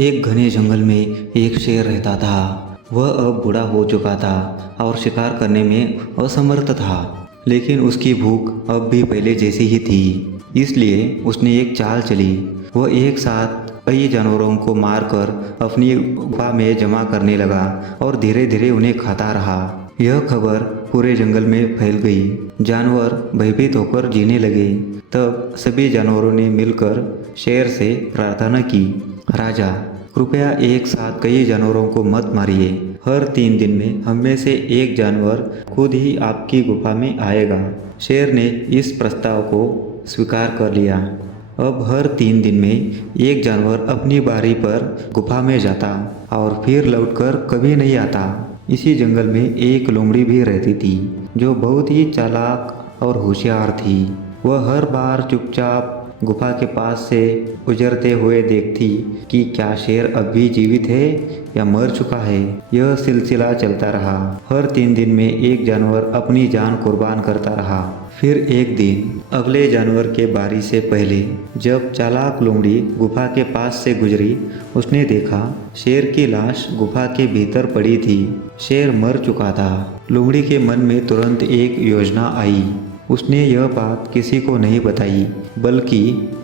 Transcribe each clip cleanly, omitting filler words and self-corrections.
एक घने जंगल में एक शेर रहता था। वह अब बूढ़ा हो चुका था और शिकार करने में असमर्थ था, लेकिन उसकी भूख अब भी पहले जैसी ही थी। इसलिए उसने एक चाल चली। वह एक साथ कई जानवरों को मारकर अपनी गुफा में जमा करने लगा और धीरे धीरे उन्हें खाता रहा। यह खबर पूरे जंगल में फैल गई। जानवर भयभीत होकर जीने लगे। तब सभी जानवरों ने मिलकर शेर से प्रार्थना की, राजा, कृपया एक साथ कई जानवरों को मत मारिए। हर 3 दिन में हम में से एक जानवर खुद ही आपकी गुफा में आएगा। शेर ने इस प्रस्ताव को स्वीकार कर लिया। अब हर 3 दिन में एक जानवर अपनी बारी पर गुफा में जाता और फिर लौटकर कभी नहीं आता। इसी जंगल में एक लोमड़ी भी रहती थी, जो बहुत ही चालाक और होशियार थी। वह हर बार चुपचाप गुफा के पास से गुजरते हुए देखती कि क्या शेर अब भी जीवित है या मर चुका है। यह सिलसिला चलता रहा। हर 3 दिन में एक जानवर अपनी जान कुर्बान करता रहा। फिर एक दिन अगले जानवर के बारी से पहले जब चालाक लोमड़ी गुफा के पास से गुजरी, उसने देखा शेर की लाश गुफा के भीतर पड़ी थी। शेर मर चुका था। लोमड़ी के मन में तुरंत एक योजना आई। उसने यह बात किसी को नहीं बताई, बल्कि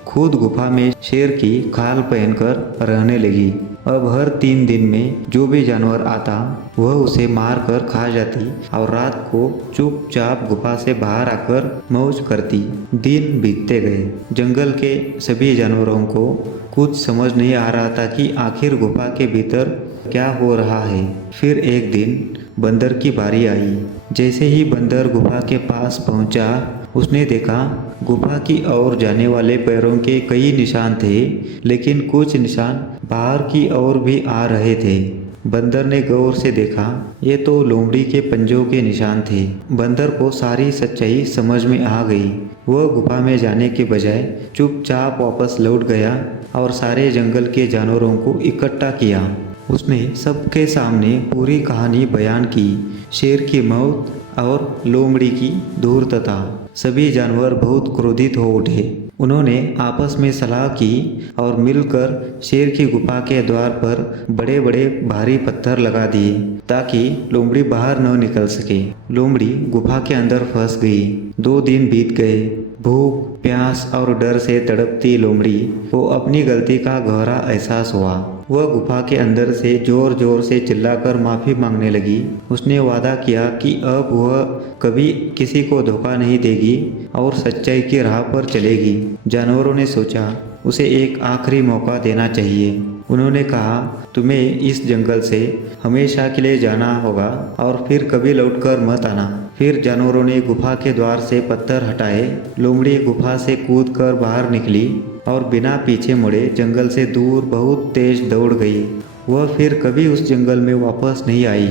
खुद गुफा में शेर की खाल पहनकर रहने लगी। अब हर 3 दिन में जो भी जानवर आता वह उसे मार कर खा जाती और रात को चुपचाप गुफा से बाहर आकर मौज करती। दिन बीतते गए। जंगल के सभी जानवरों को कुछ समझ नहीं आ रहा था कि आखिर गुफा के भीतर क्या हो रहा है। फिर एक दिन बंदर की बारी आई। जैसे ही बंदर गुफा के पास पहुंचा, उसने देखा गुफा की ओर जाने वाले पैरों के कई निशान थे, लेकिन कुछ निशान बाहर की ओर भी आ रहे थे। बंदर ने गौर से देखा, ये तो लोमड़ी के पंजों के निशान थे। बंदर को सारी सच्चाई समझ में आ गई। वह गुफा में जाने के बजाय चुपचाप वापस लौट गया और सारे जंगल के जानवरों को इकट्ठा किया। उसने सबके सामने पूरी कहानी बयान की, शेर की मौत और लोमड़ी की धूर्तता। सभी जानवर बहुत क्रोधित हो उठे। उन्होंने आपस में सलाह की और मिलकर शेर की गुफा के द्वार पर बड़े बड़े भारी पत्थर लगा दिए ताकि लोमड़ी बाहर न निकल सके। लोमड़ी गुफा के अंदर फंस गई। 2 दिन बीत गए। भूख, प्यास और डर से तड़पती लोमड़ी को अपनी गलती का गहरा एहसास हुआ। वह गुफा के अंदर से जोर जोर से चिल्लाकर माफ़ी मांगने लगी। उसने वादा किया कि अब वह कभी किसी को धोखा नहीं देगी और सच्चाई की राह पर चलेगी। जानवरों ने सोचा उसे एक आखिरी मौका देना चाहिए। उन्होंने कहा, तुम्हें इस जंगल से हमेशा के लिए जाना होगा और फिर कभी लौटकर मत आना। फिर जानवरों ने गुफा के द्वार से पत्थर हटाए। लोमड़ी गुफा से कूदकर बाहर निकली और बिना पीछे मुड़े जंगल से दूर बहुत तेज दौड़ गई। वह फिर कभी उस जंगल में वापस नहीं आई।